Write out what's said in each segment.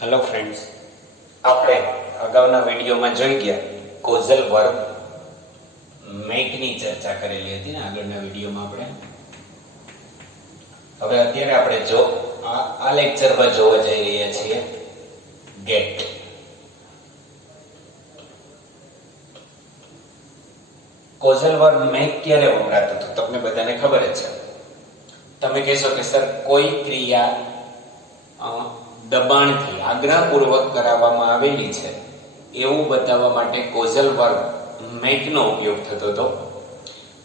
Hello friends, આપણે અગાઉના વિડીયોમાં જોઈ ગયા કોઝલ વર્બ મેકની ચર્ચા કરેલી હતી ને આગળના વિડીયોમાં આપણે. હવે અત્યારે આપણે જો આ લેક્ચરમાં જોવા જઈ રહ્યા છીએ ગેટ. કોઝલ વર્બ મેક ક્યારે વપરાતું હતું તમને બધાને ખબર જ છે. તમે કહેશો કે સર કોઈ ક્રિયા દબાણથી આગ્રહપૂર્વક કરાવવામાં આવેલી છે એવું બતાવવા માટે કોઝલ વર્બ મેકનો ઉપયોગ થતો હતો.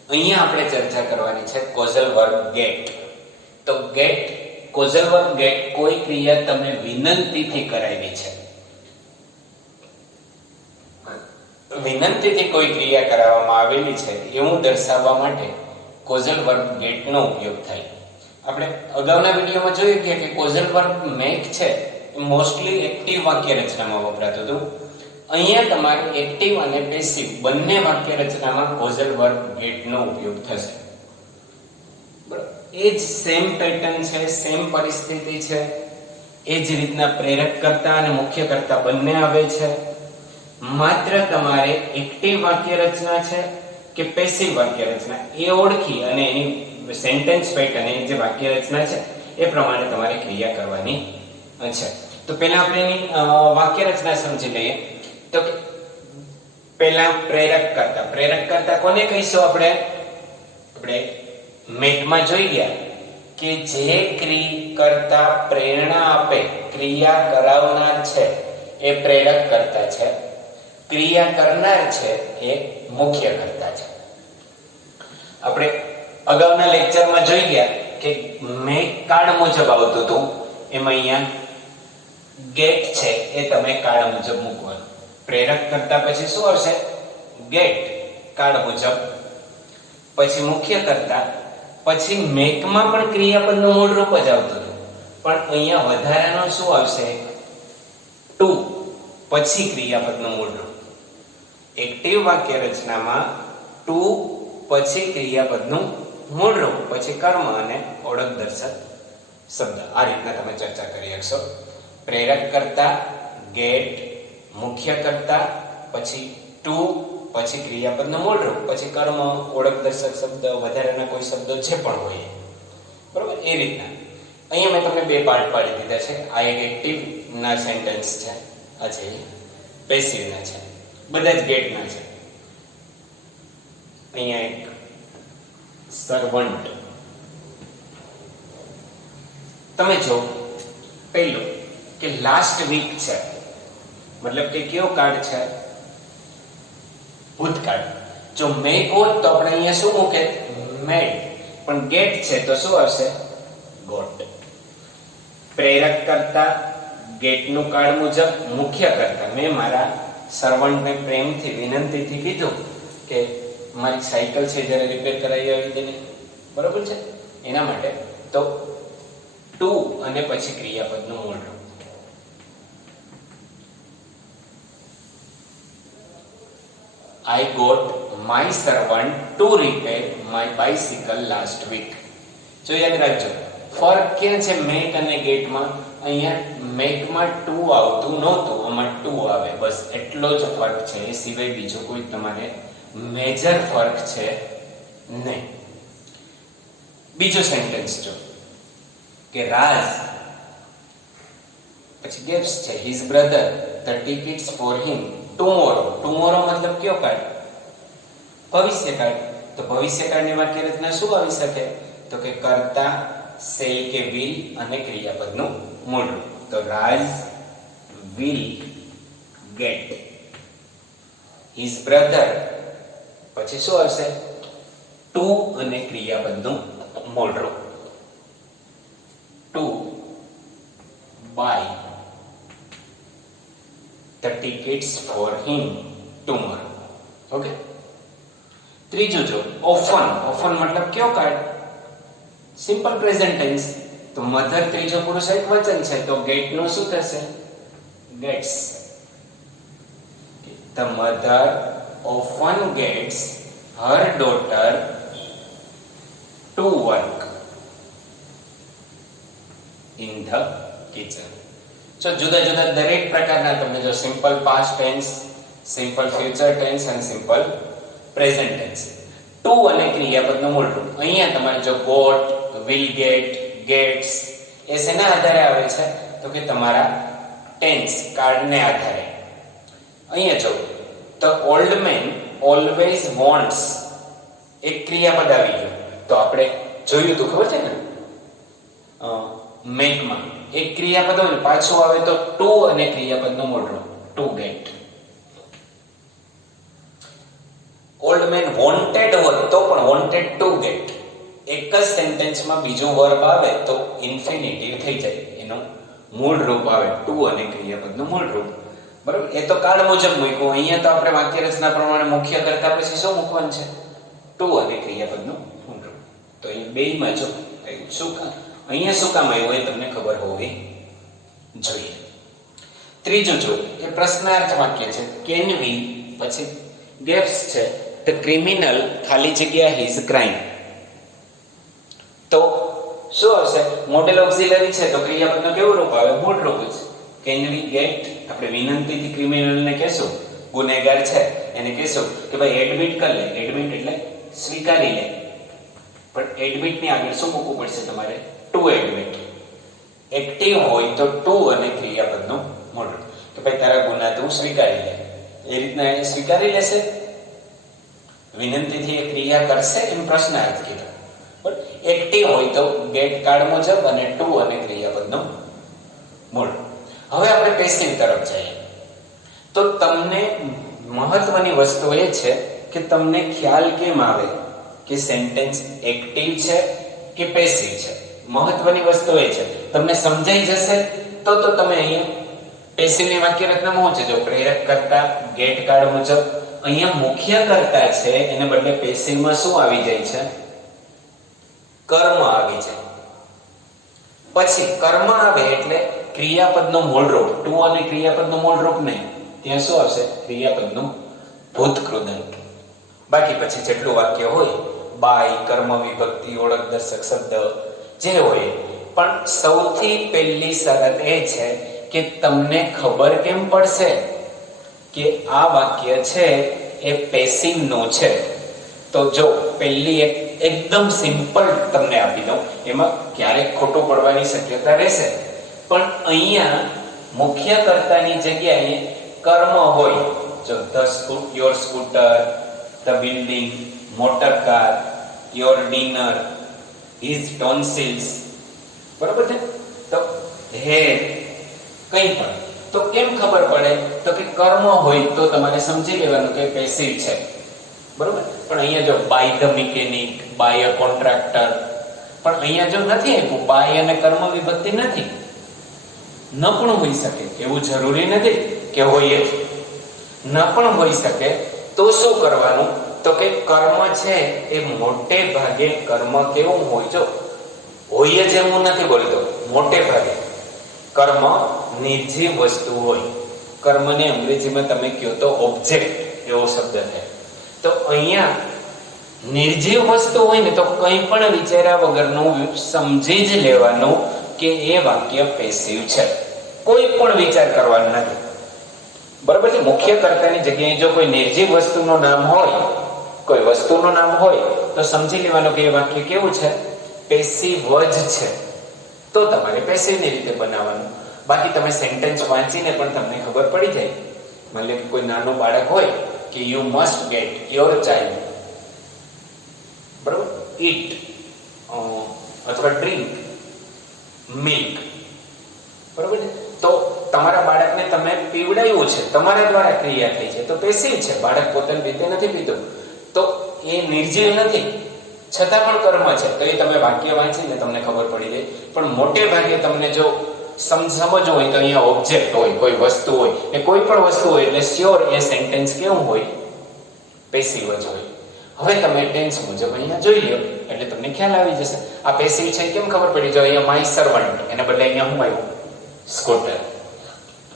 અહીંયા આપણે ચર્ચા કરવાની છે કોઝલ વર્બ ગેટ. તો ગેટ, કોઝલ વર્બ ગેટ કોઈ ક્રિયા તમે વિનંતીથી કરાવી છે, વિનંતીથી કોઈ ક્રિયા કરાવવામાં આવેલી છે એવું દર્શાવવા માટે કોઝલ વર્બ ગેટનો ઉપયોગ થાય. આપણે અગાઉના વિડીયોમાં જોયું કે કોઝલ વર્બ મેક છે મોસ્ટલી એક્ટિવ વાક્ય રચનામાં વપરાતું હતું. અહીંયા તમારે એક્ટિવ અને પેસિવ બંને વાક્ય રચનામાં કોઝલ વર્બ ગેટનો ઉપયોગ થશે. બરાબર, એ જ સેમ પેટર્ન છે, સેમ પરિસ્થિતિ છે. એ જ રીતના પ્રેરક કર્તા અને મુખ્ય કર્તા બંને આવે છે. માત્ર તમારે એક્ટિવ વાક્ય રચના છે કે પેસિવ વાક્ય રચના એ ઓળખી અને એની સેન્ટેન્સ પેટર્ન, એ જે વાક્ય રચના છે એ પ્રમાણે તમારે ક્રિયા કરવાની છે. તો પહેલા આપણે એની વાક્ય રચના સમજી લઈએ. તો પહેલા પ્રેરક કર્તા. પ્રેરક કર્તા કોને કહીશું આપણે મેકમાં જોઈ ગયા કે જે કર્તા પ્રેરણા આપે, ક્રિયા કરાવનાર છે એ પ્રેરક કર્તા છે. ક્રિયા કરનાર છે એ મુખ્ય કર્તા છે. આપણે અગાઉના લેક્ચરમાં જોઈ ગયા કે મેક કાર્ડ મુજબ આવતું હતું, એમાં અહીંયા ગેટ છે એ તમે કાર્ડ મુજબ મૂકવાનું. પ્રેરક કરતા પછી શું આવશે? ગેટ કાર્ડ મુજબ. પછી મુખ્ય કરતા, પછી મેકમાં પણ ક્રિયાપદનું મૂળ રૂપ જ આવતું હતું, પણ અહીંયા વધારાનું શું આવશે? ટુ, પછી ક્રિયાપદનું મૂળ રૂપ. એક્ટિવ વાક્ય રચનામાં ટુ પછી ક્રિયાપદનું મૂળ રૂપ, પછી કર્મ અને ઓળખ દર્શક શબ્દ. આ રીતના તમે ચર્ચા કરી શકશો. પ્રેરક કર્તા, ગેટ, મુખ્ય કર્તા, પછી ટુ, પછી ક્રિયાપદનું મૂળ રૂપ, પછી કર્મ, ઓળખ દર્શક શબ્દ, વધારાના કોઈ શબ્દો જે પણ હોય. બરોબર, એ રીતના અહીંયા મેં તમને બે પાર્ટ પાડી દીધા છે. આ એક એક્ટિવ ના સેન્ટેન્સ છે, આ છે પેસિવ ના છે. બધા જ ગેટ ના છે. અહીંયા એક સર્વન્ટ. તમે જો પહેલું કે લાસ્ટ વીક છે, મતલબ કે કયો કાર્ડ છે? ભૂતકાળ. જો મેક હોત તો આપણે અહીંયા શું મૂકે? મેડ. પણ ગેટ છે તો શું આવશે? ગોટ. પ્રેરક કરતા ગેટનું કાર્ડ મુજબ, મુખ્ય કરતા મેં મારા સર્વન્ટને પ્રેમથી, વિનંતીથી કીધું કે મારી સાયકલ છે જ્યારે રિપેર કરાવી આવી તેને, બરોબર છે, એના માટે. તો ટુ અને પછી ક્રિયાપદનું મૂળ રૂપ. I got my servant to repair my bicycle last week. જો યાદ રાખજો, ફરક ક્યાં છે મેક અને ગેટમાં? અહીંયા મેકમાં ટુ આવતું નહોતું, આમાં ટુ આવે, બસ એટલો જ ફરક છે. એ સિવાય બીજો કોઈ તમારે મેજર ફરક છે નહીં. બીજો સેન્ટેન્સ જો કે રાજ, પછી ગિવ્સ છે his brother the tickets for him tomorrow. tomorrow મતલબ કયો કાળ? ભવિષ્યકાળ. તો ભવિષ્યકાળની વાક્ય રચના શું આવી શકે? તો કે કર્તા, શેલ કે will અને ક્રિયાપદનું મૂળ રૂપ. તો રાજ will get his brother, પછી શું આવશે? ટુ અને ક્રિયાપદનું મૂળ રૂપ. To buy the tickets for him tomorrow. Okay. ત્રીજું જો often. often મતલબ કયો કાર્ડ? Simple present tense. તો મધર ત્રીજો પુરુષ એક વચન છે તો ગેટ નું શું થશે? Gates. The mother often gets her daughter to work in the kitchen. જો જુદા જુદા દરેક પ્રકારના તમને જો simple past tense, simple future tense અને સિમ્પલ પ્રેઝન્ટ ટેન્સ, ટુ અને ક્રિયાપદનું મૂળ રૂપ. અહીંયા તમારે જો ગોટ, વિલ ગેટ, ગેટ્સ એ શેના આધારે આવે છે? તો કે તમારા ટેન્સ કાર્ડને આધારે. અહીંયા જો the old man always wants એક ક્રિયાપદ આવી ગયું. તો આપણે જોયું તો ખબર છે ને મેકમાં એક ક્રિયાપદ હોય પાછું આવે તો ટુ અને ક્રિયાપદનું મૂળ રૂપ two gate. Old man wanted હોત તો પણ વોન્ટેડ ટુ ગેટ. એક જ સેન્ટેન્સમાં બીજું વર્બ આવે તો ઇન્ફિનિટિવ થઈ જાય. એનું મૂળ રૂપ આવે ટુ અને ક્રિયાપદનું મૂળ રૂપ. બરાબર? એ તો કાળ મુજબ મૂક્યું. અહીંયા તો આપણે વાક્ય રચના પ્રમાણે મુખ્ય કરતા પછી શું મૂકવાનું છે? ટુ અને ક્રિયાપદનું મૂળ રૂપ. તો અહીં બેયમાં જો શું કામ અહીંયા શું કામ આવ્યું એ તમને ખબર હોવી જોઈએ. ત્રીજું જો એ પ્રશ્નાર્થ વાક્ય છે. કેન વી પછી ગેપ્સ છે. ધ ક્રિમિનલ ખાલી જગ્યા હિઝ ક્રાઇમ. તો શું આવશે? મોડેલ ઓક્સિલરી છે તો ક્રિયાપદનું કેવું રૂપ આવે? મૂળ રૂપ જ. કેન વી ગેટ આપણે વિનંતીથી ક્રિમિનલને કહેશું, ગુનેગાર છે એને કહેશું કે ભાઈ એડમિટ કર લે. એડમિટ એટલે સ્વીકારી લે. પણ એડમિટ ની આગળ શું મૂકવું પડશે તમારે? Two admit. એક્ટિવ હોય તો ટુ અને ક્રિયાપદનું મૂળ રૂપ કે ભાઈ તારા ગુના તું સ્વીકારી લે. એ રીતના એ સ્વીકારી લેશે, વિનંતીથી એ ક્રિયા કરશે એમ પ્રશ્નાર્થ કીધો. પણ એક્ટિવ હોય તો ગેટ કાર્ડ મુજબ અને ટુ અને ક્રિયાપદનું મૂળ. હવે આપણે પેસિવ તરફ જઈએ. તો તમને મહત્વની વસ્તુ એ છે કે તમને ખ્યાલ કેમ આવે કે સેન્ટેન્સ એક્ટિવ છે કે પેસિવ છે. મહત્વની વસ્તુ એ છે તમને સમજાઈ જશે તો તમે અહીંયા પેસિવની વાક્ય રચનામાં શું છે? જો પ્રેરક કર્તા ગેટ કાર્ડ મુજબ. અહીંયા મુખ્ય કર્તા છે એને બદલે પેસિવમાં શું આવી જાય છે? કર્મ આવી જાય. પછી કર્મ આવે એટલે ક્રિયાપદનું મૂળ રૂપ ટુ અને ક્રિયાપદનું મૂળ રૂપ નહીં, ત્યાં શું આવશે? ક્રિયાપદનું ભૂતકૃદંત. બાકી પછી જેટલું વાક્ય હોય બાય, કર્મ વિભક્તિ, ઓળખ દર્શક શબ્દ જે હોય. પણ સૌથી પહેલી શરત એ છે કે તમને ખબર કેમ પડશે કે આ વાક્ય છે એ પેસિવ નું છે. તો જો પહેલી એકદમ સિમ્પલ તમને આપી દઉં, એમાં ક્યારેક ખોટું પડવાની શક્યતા રહેશે. પણ અહીંયા મુખ્ય કર્તાની જગ્યાએ કર્મ હોય. જો your scooter, the building, motor car, your dinner, his tonsils. બરોબર છે? તો હેર કંઈ પણ. તો કેમ ખબર પડે? તો કે કર્મ હોય તો તમારે સમજી લેવાનું કે પેસિવ છે. બરોબર? પણ અહીંયા જો by the mechanic, by a contractor, પણ અહીંયા જો નથી આપ્યું બાય અને કર્મ વિભક્તિ નથી. ન પણ હોઈ શકે એવું જરૂરી નથી કે હોય જ. ન પણ હોઈ શકે તો શું કરવાનું? તો કે કર્મ છે એ મોટે ભાગે કર્મ કેવું હોય? જો હોય જ એમ હું નથી બોલતો, મોટે ભાગે કર્મ નિર્જીવ વસ્તુ હોય. કર્મને અંગ્રેજીમાં તમે કહો તો ઓબ્જેક્ટ એવો શબ્દ છે. તો અહીંયા નિર્જીવ વસ્તુ હોય ને તો કંઈ પણ વિચાર્યા વગરનું સમજી જ લેવાનું કે એ વાક્ય પેસિવ છે. કોઈ પણ વિચાર કરવાનો નથી. બરાબર છે? મુખ્ય કર્તાની જગ્યાએ જો કોઈ નિર્જીવ વસ્તુનું નામ હોય, કોઈ વસ્તુનું નામ હોય તો સમજી લેવાનું કે એ વાક્ય કેવું છે? પેસિવ જ છે. તો તમારે પેસિવની રીતે બનાવવાનું. બાકી તમે સેન્ટેન્સ વાંચીને પણ તમને ખબર પડી જાય. માની લો કે કોઈ નાનું બાળક હોય કે you must get your child, બરાબર, ઈટ અથવા ડ્રિંક મિલ્ક. બરાબર છે? તો તમારા બાળકને તમે પીવડાવ્યું છે, તમારા દ્વારા ક્રિયા થઈ છે, તો પેસિવ છે. બાળક પોતાની રીતે નથી પીતું, તો એ નિર્જીવ નથી, છતાં પણ કર્મ છે. તો એ તમે વાક્ય વાંચીને તમને ખબર પડી જાય. પણ મોટે ભાગે તમને જો સમજવું હોય તો અહીંયા ઓબ્જેક્ટ હોય, કોઈ વસ્તુ હોય, એ કોઈ પણ વસ્તુ હોય એટલે શ્યોર એ સેન્ટેન્સ કેવું હોય? પેસિવ જ હોય. હવે તમે ટેન્સ મુજબ અહીંયા જોઈ લો એટલે તમને ખ્યાલ આવી જશે આ પેસિવ છે. કેમ ખબર પડી? જો અહીંયા માય સર્વન્ટ એને બદલે અહીંયા શું આવ્યું? સ્કૂટર.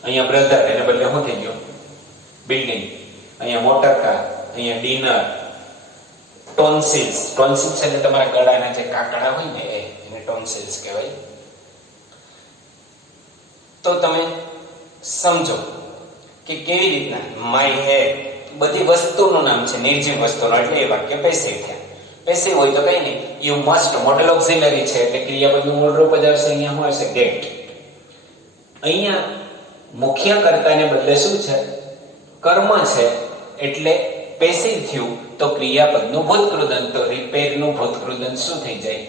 અહીંયા બ્રધર એને બદલે શું થઈ ગયું? બિલ્ડિંગ. અહીંયા મોટર કાર, અહીંયા ડિનર. ટોન્સિલ્સ, ટોન્સિલ્સ એટલે તમારા ગળાના જે કાકડા હોય ને એને ટોન્સિલ્સ કહેવાય. તો તો તમે સમજો કે કેવી રીતના માય હેડ બધી વસ્તુનું નામ છે, નિર્જીવ વસ્તુનું, એટલે એ વાક્ય પેસિવ થયા. પેસિવ હોય તો કઈ નહીં, યુ મસ્ટ મોડલ ઓક્સિલરી છે એટલે ક્રિયાપદનું મૂળ રૂપ જ આવશે. અહીંયા શું આવશે? ગેટ. અહીંયા મુખ્ય કર્તાને બદલે શું છે? કર્મ છે એટલે પેસિવ થયું. તો ક્રિયાપદનું ભૂતકૃદંત, તો રિપેરનું ભૂતકૃદંત શું થઈ જાય?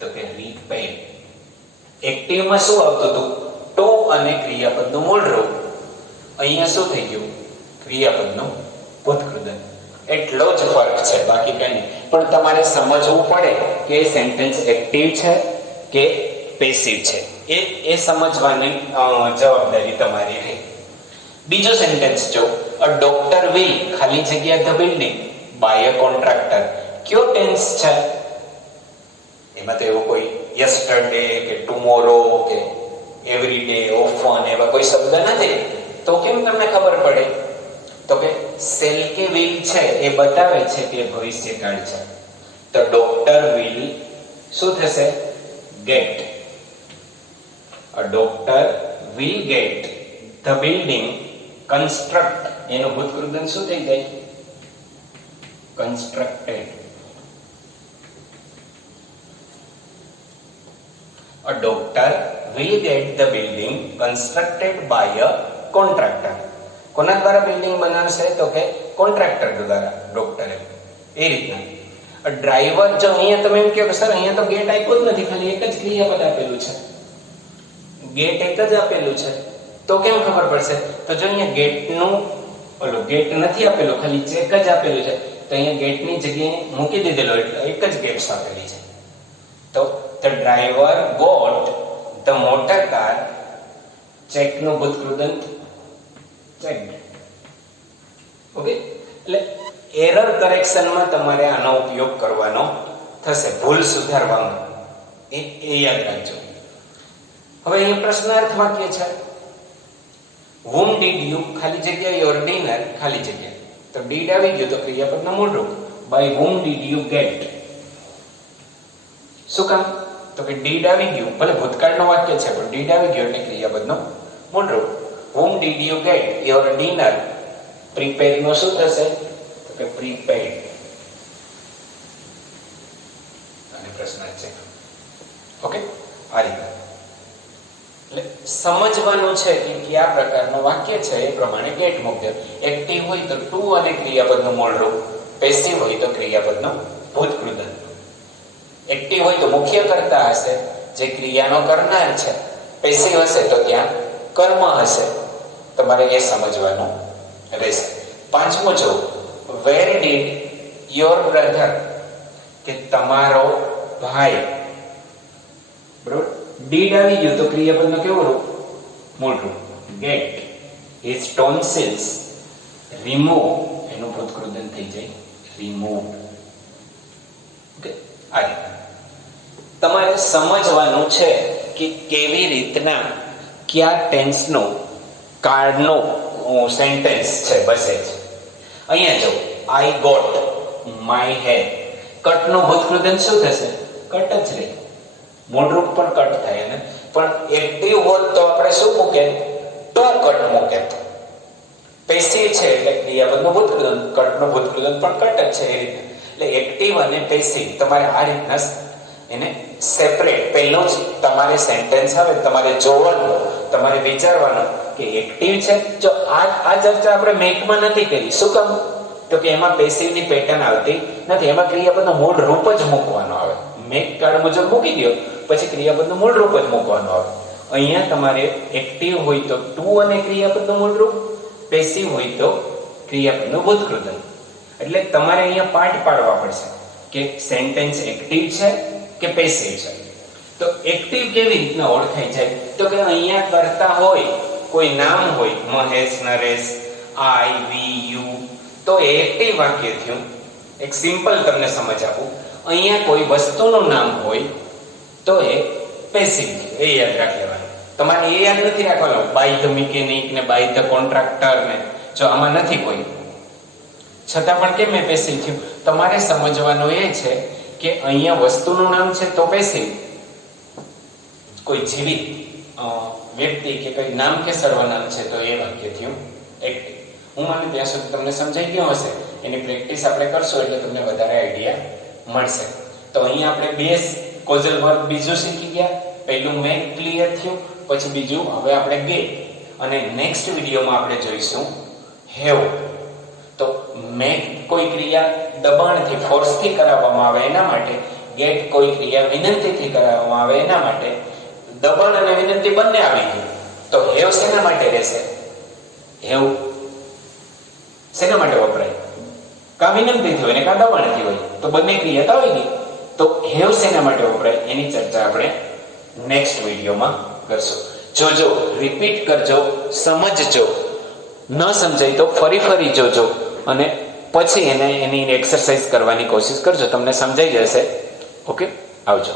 તો કે રિપેર. એક્ટિવમાં શું આવતું હતું? ટુ અને ક્રિયાપદનું મૂળ રૂપ. અહીંયા શું થઈ ગયું? ક્રિયાપદનું ભૂતકૃદંત. એટલો જ ફરક છે, બાકી કઈ નહીં. પણ તમારે સમજવું પડે કે સેન્ટેન્સ એક્ટિવ છે કે પેસિવ છે, એ સમજવાની જવાબદારી તમારી રહી. બીજો સેન્ટેન્સ જો, અ ડોક્ટર વિલ ખાલી જગ્યા the building by a contractor. કયો ટેન્સ છે? એમાં તો એવો કોઈ યસ્ટરડે કે ટુમોરો કે એવરી ડે, ઓફન એવા કોઈ શબ્દ નથી. તો કેમ તમને ખબર પડે? તો કે સેલ કે વિલ છે એ બતાવે છે કે ભવિષ્યકાળ છે. તો ડોક્ટર વિલ શું થશે? Get. A doctor will get the building construct. એનું ભૂતકૃદંત શું થઈ જાય? Constructed. A doctor will get the building constructed by a contractor. કોના દ્વારા બિલ્ડિંગ બનાવશે? તો કે કોન્ટ્રાક્ટર દ્વારા, ડોક્ટરે. એ રીતના ડ્રાઈવર, જો અહીંયા તમે એમ કહો કે સર અહીંયા તો ગેટ આપ્યો જ નથી, ખાલી એક જ ક્રિયાપદ આપેલું છે, ગેટ એક જ આપેલું છે, તો કેમ ખબર પડશે? તો જો અહીંયા ગેટનું ઓલું ગેટ નથી આપેલું, ખાલી ચેક જ આપેલું છે, તો અહીંયા ગેટની જગ્યાએ મૂકી દીધેલો એટલે એક જ ગેટ્સ આપેલી છે. તો the driver got the motor car, ચેકનું ભૂતકૃદંત checked. Okay, એટલે એરર કરેક્શનમાં તમારે આનો ઉપયોગ કરવાનો થશે, ભૂલ સુધારવામાં. એ યાદ રાખજો. હવે અહીંયા પ્રશ્નાર્થ વાક્ય છે, whom did you ખાલી જગ્યા your dinner ખાલી જગ્યા. તો did આવી ગયું તો ક્રિયાપદનું મૂળ રૂપ. by whom did you get? શું કામ? તો કે did આવી ગયું, ભલે ભૂતકાળનું વાક્ય છે પણ did આવી ગયું એટલે ક્રિયાપદનું મૂળ રૂપ. whom did you get your dinner? prepared નો શું થશે? તો કે prepared. અને પ્રશ્ન છે. ઓકે, આ રીતે એટલે સમજવાનું છે કે કયા પ્રકારનું વાક્ય છે એ પ્રમાણે ગેટ મૂકજો. એક્ટિવ હોય તો ટુ અને ક્રિયાપદનું મૂળ રૂપ, પેસિવ હોય તો ક્રિયાપદનું ભૂતકૃદંત. એક્ટિવ હોય તો મુખ્ય કર્તા હશે જે ક્રિયાનો કરનાર છે, પેસિવ હશે તો ત્યાં કર્મ હશે. તમારે એ સમજવાનું રહેશે. પાંચમું જો, વેર ડીડ યોર બ્રધર, કે તમારો ભાઈ. બરોબર, ડીડ આવી ગયું તો ક્રિયાપદનું કેવું રૂપ? મૂળ રૂપ. ગેટ હિઝ ટોન્સિલ્સ રિમૂવ, એનું ભૂતકૃદંત થઈ જાય રિમૂવ. ઓકે, આ રીતે તમારે સમજવાનું છે કે કેવી રીતના કયા ટેન્સનું કાળનું સેન્ટેન્સ છે બસે છે. અહીંયા જો, આઈ ગોટ માય હેડ, કટનું ભૂતકૃદંત શું થશે? કટ જ રહે, મૂળ રૂપ પણ કટ થાય. ને પણ એક્ટિવ હોત તો આપણે શું મૂકે? ટુ કટ મૂકે. પેસિવ છે એટલે ક્રિયાપદનું ભૂતકૃદંત, કટનું ભૂતકૃદંત પણ કટ જ છે. એ રીતે એટલે એક્ટિવ અને પેસિવ તમારે આ રીતના એને સેપરેટ, પહેલું જ તમારે સેન્ટેન્સ આવે તમારે જોવાનું, તમારે વિચારવાનું કે એક્ટિવ છે. જો આ ચર્ચા આપણે મેકમાં નથી કરી. શું કામ? તો કે એમાં પેસિવની પેટર્ન આવતી નથી, એમાં ક્રિયાપદનું મૂળ રૂપ જ મૂકવાનું આવે. મેક કાર્ડ મુજબ મૂકી દો, પછી ક્રિયાપદનું મૂળ રૂપ જ મૂકવાનું આવે. અહીંયા તમારે એક્ટિવ હોય તો ટુ અને ક્રિયાપદનું મૂળ રૂપ, પેસિવ હોય તો ક્રિયાપદનું ભૂતકૃદંત. એટલે તમારે અહીંયા પાઠ પાડવા પડશે કે સેન્ટેન્સ એક્ટિવ છે કે પેસિવ છે. તો એક્ટિવ કેવી રીતના ઓળખાઈ જાય? તો કે અહીંયા કરતા હોય, કોઈ નામ હોય, મહેશ, નરેશ, આઈ, વી, યુ, તો એ એક્ટિવ વાક્ય થયું. એક સિમ્પલ તમને સમજ આપું, અહીંયા કોઈ વસ્તુનું નામ હોય તો એ પેસિવ થયું. એ યાદ રાખી લેવાનું. તમારે એ યાદ નથી રાખવાનું બાય ધ મિકેનિક ને બાય ધ કોન્ટ્રાક્ટર ને, જો આમાં નથી કોઈ, છતાં પણ કેમ એ પેસિવ થયું? તમારે સમજવાનું એ છે કે અહીંયા વસ્તુનું નામ છે તો પેસિવ, કોઈ જીવિત વ્યક્તિ કે કઈ નામ કે સર્વનામ છે તો એ વાક્ય થયું એક્ટિવ. હું માનું ત્યાં સુધી તમને સમજાઈ ગયું હશે. એની પ્રેક્ટિસ આપણે કરશું એટલે તમને વધારે આઈડિયા મળશે. તો અહીંયા આપણે બે કોઝલ વર્બ બીજું શીખી ગયા. પહેલું મેક ક્લિયર થયું, પછી બીજું હવે આપણે ગેટ. અને નેક્સ્ટ વિડીયોમાં આપણે જોઈશું હેવ. તો મેક કોઈ ક્રિયા દબાણથી ફોર્સથી કરાવવામાં આવે એના માટે, ગેટ કોઈ ક્રિયા વિનંતીથી કરાવવામાં આવે એના માટે. દબાણ અને વિનંતી બંને આવી ગયું તો હેવ શેના માટે રહેશે? હેવ શેના માટે વપરાય? કા વિનંતીથી હોય ને કા દબાણથી હોય, તો બંને ક્રિયા તો આવી ગઈ. તો હેવ શેના માટે વપરાય એની ચર્ચા આપણે નેક્સ્ટ વિડીયોમાં કરશું. જોજો, રિપીટ કરજો, સમજજો. ન સમજાય તો ફરી જોજો અને પછી એની એક્સરસાઇઝ કરવાની કોશિશ કરજો. તમને સમજાઈ જશે. ઓકે, આવજો.